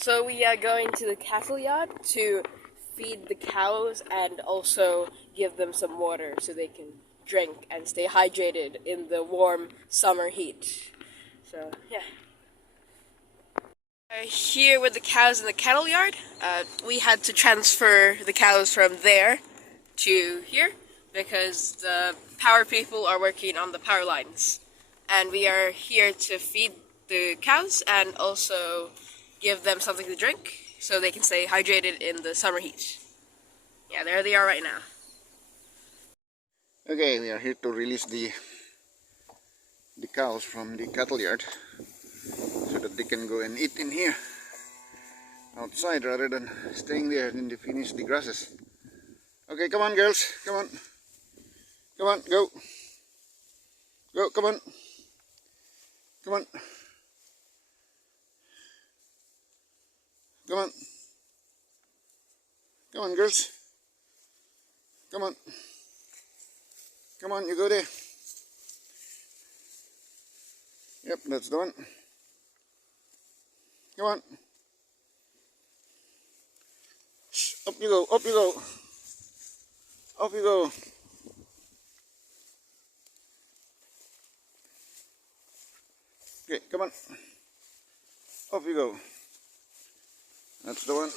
So we are going to the cattle yard to feed the cows and also give them some water so they can drink and stay hydrated in the warm summer heat. So, yeah. Here with the cows in the cattle yard, we had to transfer the cows from there to here because the power people are working on the power lines. And we are here to feed the cows and also give them something to drink so they can stay hydrated in the summer heat. Yeah, there they are right now. Okay, we are here to release the cows from the cattle yard so that they can go and eat in here outside rather than staying there and they finish the grasses. Okay, come on girls, come on. Come on, go. Go, come on. Come on. Come on. Come on girls. Come on. Come on, you go there. Yep, that's the one. Come on. Shh, up you go, up you go. Off you go. Okay, come on. Off you go. That's the one.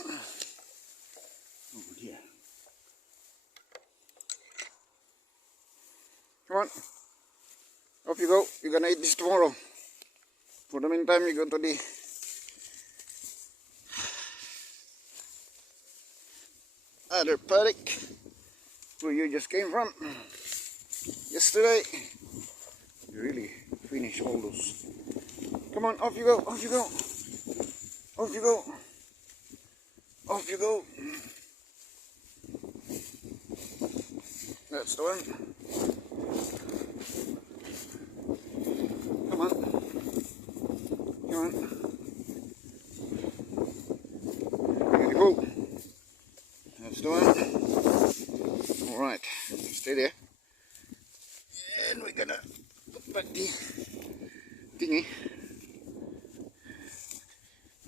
Over here. Come on. Off you go. You're gonna eat this tomorrow. For the meantime, you go to the other paddock where you just came from yesterday. You really finish all those. Come on, off you go, off you go, off you go, off you go. That's the one. Come on, come on. Beautiful. That's the one. All right, stay there. And we're gonna put back the thingy.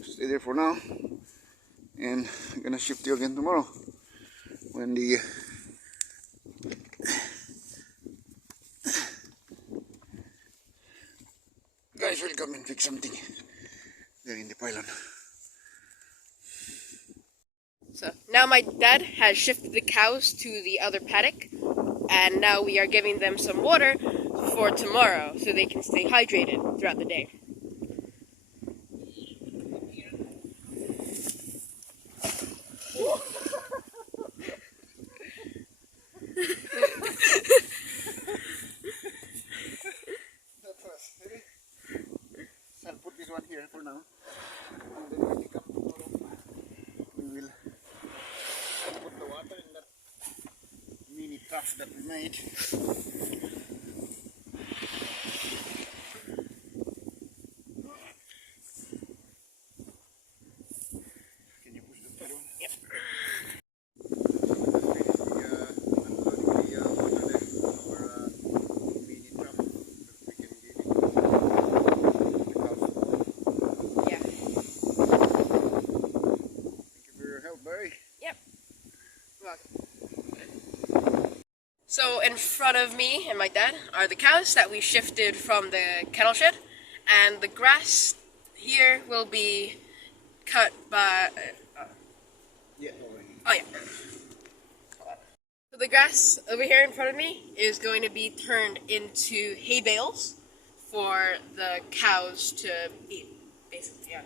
Stay there for now, and I'm gonna shift you again tomorrow when the guys will come and fix something there in the pylon. So now my dad has shifted the cows to the other paddock, and now we are giving them some water for tomorrow so they can stay hydrated throughout the day. I'll put this one here for now, and then when we come tomorrow, we will put the water in that mini trough that we made. Can you push the third one? Yep. Yep. So in front of me and my dad are the cows that we shifted from the cattle shed, and the grass here will be cut by. Yeah, already. Oh yeah. So the grass over here in front of me is going to be turned into hay bales for the cows to eat, basically. Yeah.